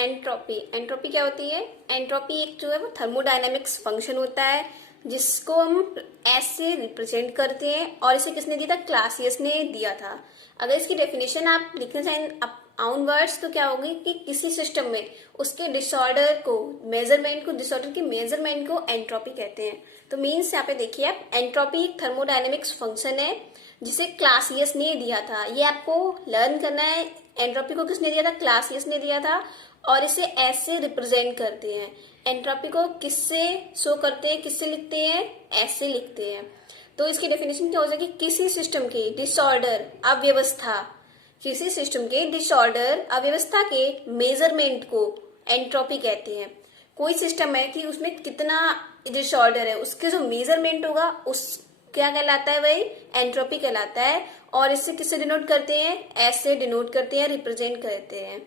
Entropy entropy क्या होती है? एंट्रोपी एक जो है वो थर्मोडायनेमिक्स फंक्शन होता है जिसको हम एस से रिप्रेजेंट करते हैं, और इसे किसने दिया था? क्लासियस ने दिया था। अगर इसकी डेफिनेशन आप लिखना चाहें आउन वर्ड्स तो क्या होगी कि किसी सिस्टम में उसके डिसऑर्डर को मेजरमेंट को डिसऑर्डर की मेजरमेंट को एंट्रोपी कहते हैं। तो मीन्स यहाँ पे देखिए आप, एंट्रोपी एक थर्मोडायनेमिक्स फंक्शन है जिसे क्लासियस ने दिया था। ये आपको लर्न करना है। एंट्रोपी को किसने दिया था? क्लासियस ने दिया था, और इसे एस से रिप्रेजेंट करते हैं। एंट्रोपी को किससे शो करते हैं, किससे लिखते हैं? एस से लिखते हैं। तो इसकी डेफिनेशन क्या हो जाएगी? किसी सिस्टम के डिसऑर्डर अव्यवस्था, किसी सिस्टम के डिसऑर्डर अव्यवस्था के मेजरमेंट को एंट्रोपी कहते हैं। कोई सिस्टम है कि उसमें कितना डिसऑर्डर है, उसके जो मेजरमेंट होगा उस क्या कहलाता है? वही एंट्रोपी कहलाता है। और इससे किससे डिनोट करते हैं? एस से डिनोट करते हैं, रिप्रेजेंट करते हैं।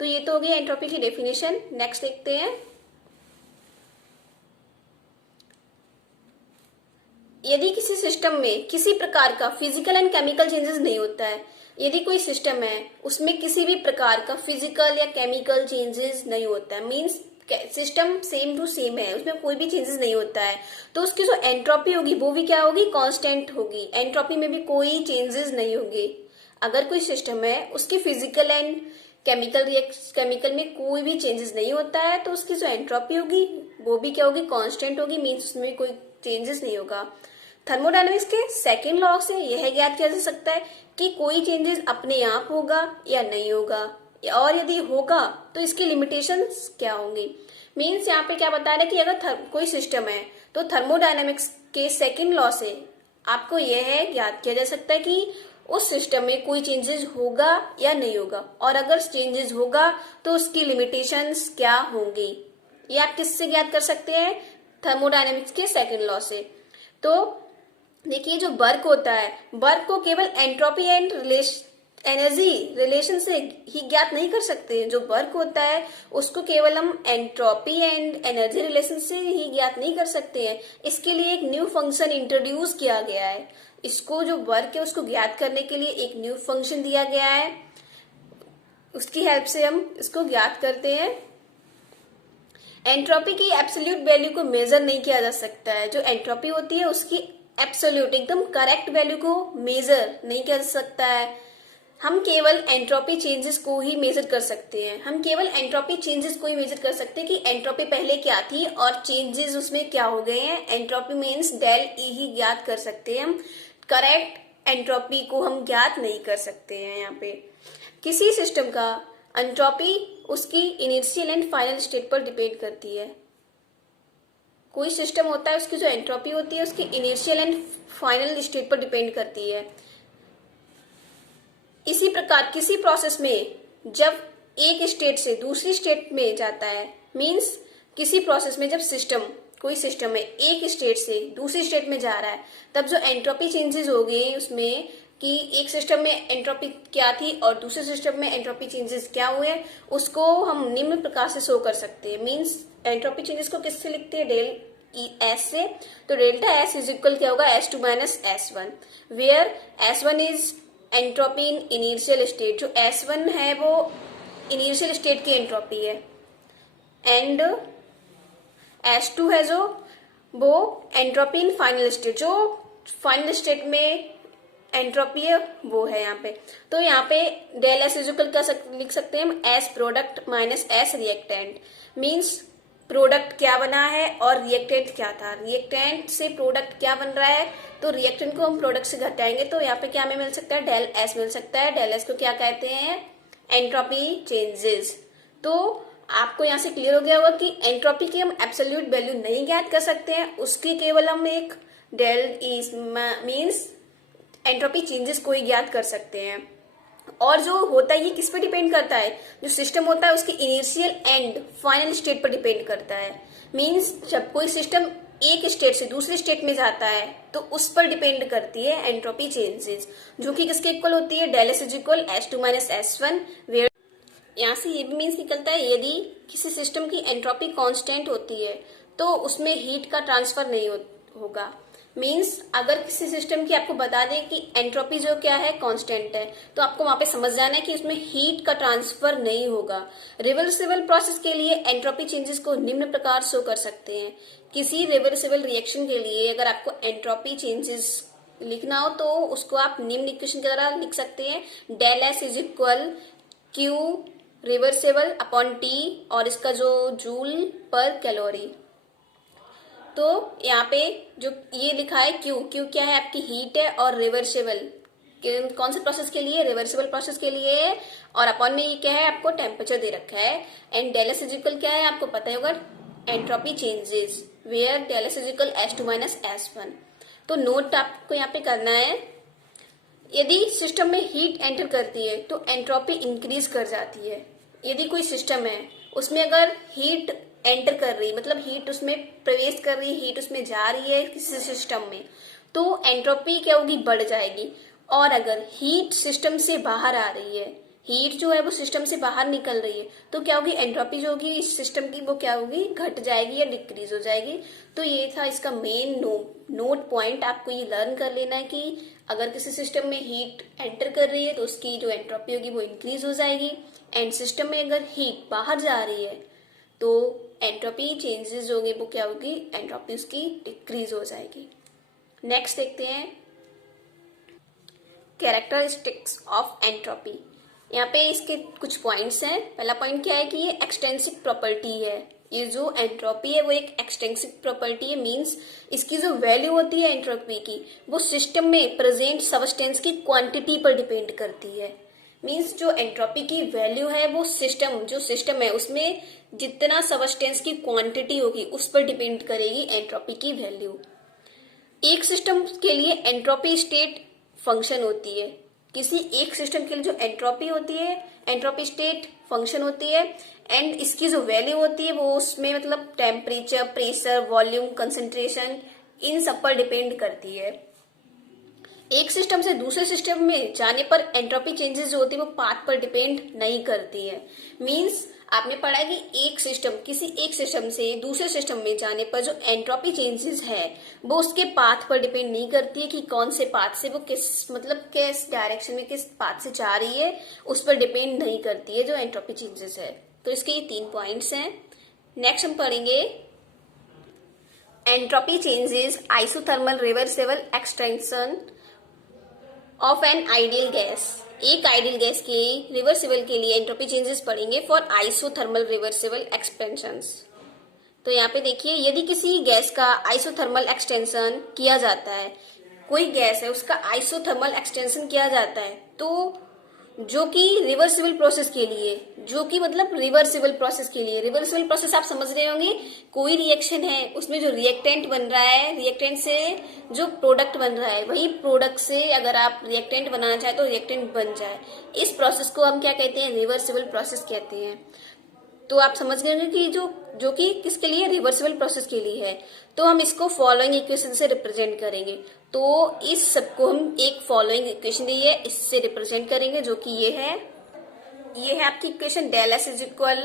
तो ये तो हो गई एंट्रोपी की डेफिनेशन। नेक्स्ट देखते हैं, यदि किसी सिस्टम में किसी प्रकार का फिजिकल एंड केमिकल चेंजेस नहीं होता है, यदि कोई सिस्टम है उसमें किसी भी प्रकार का फिजिकल या केमिकल चेंजेस नहीं होता है, means system same to same है, उसमें कोई भी चेंजेस नहीं होता है, तो उसकी जो एंट्रोपी होगी वो भी क्या होगी? कांस्टेंट होगी। एंट्रोपी में भी कोई चेंजेस नहीं होंगे। अगर कोई सिस्टम है उसकी फिजिकल एंड केमिकल में कोई भी चेंजेस नहीं होता है, तो उसकी जो एंट्रोपी होगी वो भी क्या होगी? कांस्टेंट होगी, मीन्स उसमें कोई चेंजेस नहीं होगा। थर्मोडायनेमिक्स के सेकेंड लॉ से यह ज्ञात किया जा सकता है कि कोई चेंजेस अपने आप होगा या नहीं होगा, और यदि होगा तो इसकी लिमिटेशंस क्या होंगी। मीन्स यहाँ पे क्या बता रहे हैं कि अगर कोई सिस्टम है तो थर्मोडायनेमिक्स के सेकेंड लॉ से आपको यह ज्ञात किया जा सकता है कि उस सिस्टम में कोई चेंजेस होगा या नहीं होगा, और अगर चेंजेस होगा तो उसकी लिमिटेशंस क्या होंगी। ये आप किससे ज्ञात कर सकते हैं? थर्मोडायनेमिक्स के सेकेंड लॉ से। तो देखिए जो वर्क होता है, वर्क को केवल एंट्रोपी एंड एनर्जी रिलेशन से ही ज्ञात नहीं कर सकते। जो वर्क होता है उसको केवल हम एंट्रोपी एंड एनर्जी रिलेशन से ही ज्ञात नहीं कर सकते हैं। इसके लिए एक न्यू फंक्शन इंट्रोड्यूस किया गया है। इसको जो वर्क है उसको ज्ञात करने के लिए एक न्यू फंक्शन दिया गया है, उसकी हेल्प से हम इसको ज्ञात करते हैं। एंट्रोपी की एब्सोल्यूट वैल्यू को मेजर नहीं किया जा सकता है। जो एंट्रोपी होती है उसकी एब्सोल्यूट एकदम करेक्ट वैल्यू को मेजर नहीं किया जा सकता है। हम केवल एंट्रोपी चेंजेस को ही मेजर कर सकते हैं। हम केवल एंट्रोपी चेंजेस को ही मेजर कर सकते हैं कि एंट्रोपी पहले क्या थी और चेंजेस उसमें क्या हो गए हैं। एंट्रोपी मीन्स डेल ई ही ज्ञात कर सकते हैं हम, करेक्ट एंट्रोपी को हम ज्ञात नहीं कर सकते हैं। यहाँ पे किसी सिस्टम का एंट्रोपी उसकी इनिशियल एंड फाइनल स्टेट पर डिपेंड करती है। कोई सिस्टम होता है उसकी जो एंट्रोपी होती है उसकी इनिशियल एंड फाइनल स्टेट पर डिपेंड करती है। इसी प्रकार किसी प्रोसेस में जब एक स्टेट से दूसरी स्टेट में जाता है, मींस किसी प्रोसेस में जब कोई सिस्टम में एक स्टेट से दूसरी स्टेट में जा रहा है, तब जो एंट्रोपी चेंजेस हो गए उसमें कि एक सिस्टम में एंट्रोपी क्या थी और दूसरे सिस्टम में एंट्रोपी चेंजेस क्या हुए, उसको हम निम्न प्रकार से शो कर सकते हैं। मींस एंट्रोपी चेंजेस को किससे लिखते हैं? डेल ई एस से। तो डेल्टा एस इज इक्वल क्या होगा? S2 minus S1, where S1 is entropy in initial state. जो S1 है वो इनिशियल स्टेट की एंट्रोपी है, एंड S2 है जो वो एंट्रोपी इन फाइनल स्टेट, जो फाइनल स्टेट में एंट्रोपी है वो है यहाँ पे। तो यहाँ पे डेल एस इक्वल क्या लिख सकते हैं हम? S product minus S reactant. Means product क्या बना है और रिएक्टेंट क्या था। रिएक्टेंट से प्रोडक्ट क्या बन रहा है, तो रिएक्टेंट को हम प्रोडक्ट से घटाएंगे तो यहाँ पे क्या हमें मिल सकता है? डेल एस मिल सकता है। डेल एस को क्या कहते हैं? Entropy changes. तो आपको यहाँ से क्लियर हो गया होगा कि एंट्रोपी की हम एब्सोल्यूट वैल्यू नहीं ज्ञात कर सकते हैं, उसकी केवल हम एक del E means entropy changes को ही ज्ञात कर सकते हैं। और जो होता है ये किस पर डिपेंड करता है? जो सिस्टम होता है उसकी इनिशियल एंड फाइनल स्टेट पर डिपेंड करता है। मींस जब कोई सिस्टम एक स्टेट से दूसरे स्टेट में जाता है तो उस पर डिपेंड करती है एंट्रोपी चेंजेस, जो कि किसके इक्वल होती है? Del S is equal S2 minus S1, where यहाँ से ये भी मीन्स निकलता है यदि किसी सिस्टम की एंट्रोपी कांस्टेंट होती है तो उसमें हीट का ट्रांसफर नहीं होगा। मीन्स अगर किसी सिस्टम की आपको बता दें कि एंट्रोपी जो क्या है कांस्टेंट है, तो आपको वहां पे समझ जाना है कि उसमें हीट का ट्रांसफर नहीं होगा। रिवर्सिबल प्रोसेस के लिए एंट्रोपी चेंजेस को निम्न प्रकार शो कर सकते हैं। किसी रिवर्सिबल रिएक्शन के लिए अगर आपको एंट्रोपी चेंजेस लिखना हो तो उसको आप निम्न इक्वेशन के द्वारा लिख सकते हैं, del S is equal Q reversible upon T, और इसका जो जूल पर कैलोरी। तो यहाँ पे जो ये लिखा है क्यू, क्यू क्या है आपकी हीट है, और रिवर्सिबल कौन से प्रोसेस के लिए, रिवर्सिबल प्रोसेस के लिए है, और अपॉन में ये क्या है आपको टेम्परेचर दे रखा है। एंड डेल एस इजिकल क्या है आपको पता ही होगा, entropy changes where del S is equal S2 minus S1। तो नोट आपको यहाँ पे करना है, यदि सिस्टम में हीट एंटर करती है तो एंट्रोपी इंक्रीज कर जाती है। यदि कोई सिस्टम है उसमें अगर हीट एंटर कर रही, मतलब हीट उसमें प्रवेश कर रही है, हीट उसमें जा रही है किसी सिस्टम में, तो एंट्रोपी क्या होगी, बढ़ जाएगी। और अगर हीट सिस्टम से बाहर आ रही है, हीट जो है वो सिस्टम से बाहर निकल रही है, तो क्या होगी, एंट्रोपी जो होगी इस सिस्टम की वो क्या होगी, घट जाएगी या डिक्रीज हो जाएगी। तो ये था इसका मेन नोट पॉइंट, आपको ये लर्न कर लेना है कि अगर किसी सिस्टम में हीट एंटर कर रही है तो उसकी जो एंट्रोपी होगी वो इंक्रीज हो जाएगी, एंड सिस्टम में अगर हीट बाहर जा रही है तो एंट्रोपी चेंजेस होंगे वो क्या होगी, एंट्रोपी उसकी डिक्रीज हो जाएगी। नेक्स्ट देखते हैं कैरेक्टरिस्टिक्स ऑफ एंट्रोपी। यहाँ पे इसके कुछ पॉइंट्स हैं। पहला पॉइंट क्या है कि ये एक्सटेंसिव प्रॉपर्टी है। ये जो एंट्रोपी है वो एक एक्सटेंसिव प्रॉपर्टी है, मींस इसकी जो वैल्यू होती है एंट्रोपी की वो सिस्टम में प्रेजेंट सबस्टेंस की क्वांटिटी पर डिपेंड करती है। मींस जो एंट्रोपी की वैल्यू है वो जो सिस्टम है उसमें जितना सबस्टेंस की क्वांटिटी होगी उस पर डिपेंड करेगी एंट्रोपी की वैल्यू। एक सिस्टम के लिए एंट्रोपी स्टेट फंक्शन होती है, किसी एक सिस्टम के लिए जो एंट्रोपी होती है एंट्रोपी स्टेट फंक्शन होती है, एंड इसकी जो वैल्यू होती है वो उसमें मतलब टेम्परेचर, प्रेशर, वॉल्यूम, कंसंट्रेशन, इन सब पर डिपेंड करती है। एक सिस्टम से दूसरे सिस्टम में जाने पर एंट्रोपी चेंजेस जो होती है वो पाथ पर डिपेंड नहीं करती है। मींस आपने पढ़ा है कि किसी एक सिस्टम से दूसरे सिस्टम में जाने पर जो एंट्रोपी चेंजेस है वो उसके पाथ पर डिपेंड नहीं करती है कि कौन से पाथ से वो किस डायरेक्शन में किस पाथ से जा रही है, उस पर डिपेंड नहीं करती है जो एंट्रोपी चेंजेस है। तो इसके ये 3 पॉइंट्स हैं। नेक्स्ट हम पढ़ेंगे entropy changes isothermal reversible extension of an ideal gas. एक आइडियल गैस के रिवर्सिबल के लिए एंट्रोपी चेंजेस पढ़ेंगे फॉर आइसोथर्मल रिवर्सिबल एक्सपेंशंस। तो यहाँ पे देखिए, यदि किसी गैस का आइसोथर्मल एक्सटेंशन किया जाता है, कोई गैस है उसका आइसोथर्मल एक्सटेंशन किया जाता है, तो जो कि रिवर्सिबल प्रोसेस के लिए, जो कि मतलब रिवर्सिबल प्रोसेस के लिए, रिवर्सिबल प्रोसेस आप समझ रहे होंगे, कोई रिएक्शन है उसमें जो रिएक्टेंट बन रहा है, रिएक्टेंट से जो प्रोडक्ट बन रहा है वही प्रोडक्ट से अगर आप रिएक्टेंट बनाना चाहे तो रिएक्टेंट बन जाए, इस प्रोसेस को हम क्या कहते हैं, रिवर्सिबल प्रोसेस कहते हैं। तो आप समझ गए कि जो कि किसके लिए, रिवर्सिबल प्रोसेस के लिए है। तो हम इसको फॉलोइंग इक्वेशन से रिप्रेजेंट करेंगे। तो इस सबको हम एक फॉलोइंग इक्वेशन दी है इससे रिप्रेजेंट करेंगे, जो कि ये है आपकी equation, del S is equal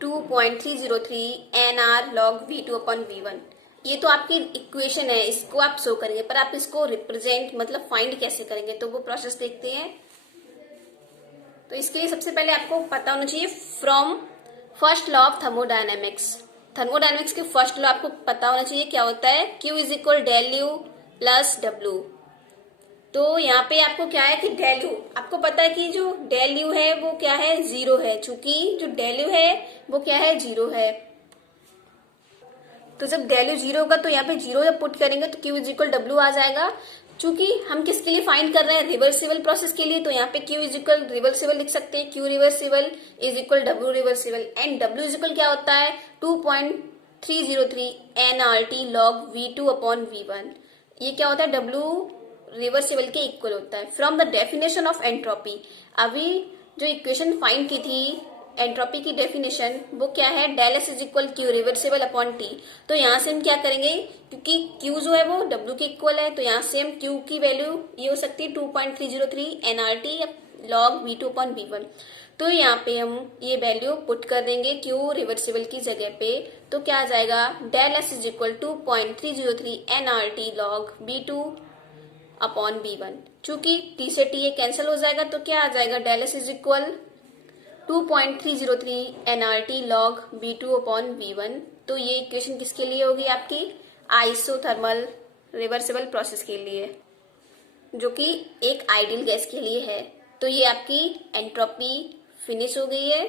2.303 NR log V2 upon V1। ये तो आपकी इक्वेशन है, इसको आप शो करेंगे, पर आप इसको रिप्रेजेंट मतलब फाइंड कैसे करेंगे, तो वो प्रोसेस देखते हैं। तो इसके लिए सबसे पहले आपको पता होना चाहिए from first law of thermodynamics. Thermodynamics के फर्स्ट लॉ आपको पता होना चाहिए, क्या होता है, Q is equal del U plus W. तो यहाँ पे आपको क्या है कि डेल यू, आपको पता है कि जो डेल यू है वो क्या है, 0 है, चूंकि जो डेल यू है वो क्या है, 0 है। तो जब डेल यू 0 होगा तो यहाँ पे 0 जब पुट करेंगे तो Q इज इक्वल डब्ल्यू आ जाएगा। चूंकि हम किसके लिए फाइंड कर रहे हैं, रिवर्सिबल प्रोसेस के लिए, तो यहाँ पे Q इज इक्वल रिवर्सिबल लिख सकते हैं, Q reversible is equal W reversible, and W is equal क्या होता है, 2.303 NRT log V2 upon V1। ये क्या होता है, डब्ल्यू रिवर्सिबल के इक्वल होता है। From the definition of entropy, अभी जो इक्वेशन फाइंड की थी एंट्रोपी की डेफिनेशन वो क्या है, del S is equal Q reversible upon T. तो यहाँ से हम क्या करेंगे, क्योंकि क्यू जो है वो डब्ल्यू के इक्वल है, तो यहाँ से हम क्यू की वैल्यू ये हो सकती है 2.303 NRT log V2 upon V1। तो यहाँ पे हम ये वैल्यू पुट कर देंगे क्यू रिवर्सिबल की जगह पे। तो क्या आ जाएगा, del S is equal to 0.303 NRT log V2 upon V1। चूंकि T से T ये कैंसिल हो जाएगा तो क्या आ जाएगा, del S is equal 2.303 NRT log V2 upon V1। तो ये इक्वेशन किसके लिए होगी, आपकी आइसोथर्मल रिवर्सिबल प्रोसेस के लिए, जो कि एक आइडियल गैस के लिए है। तो ये आपकी एंट्रोपी फिनिश हो गई है।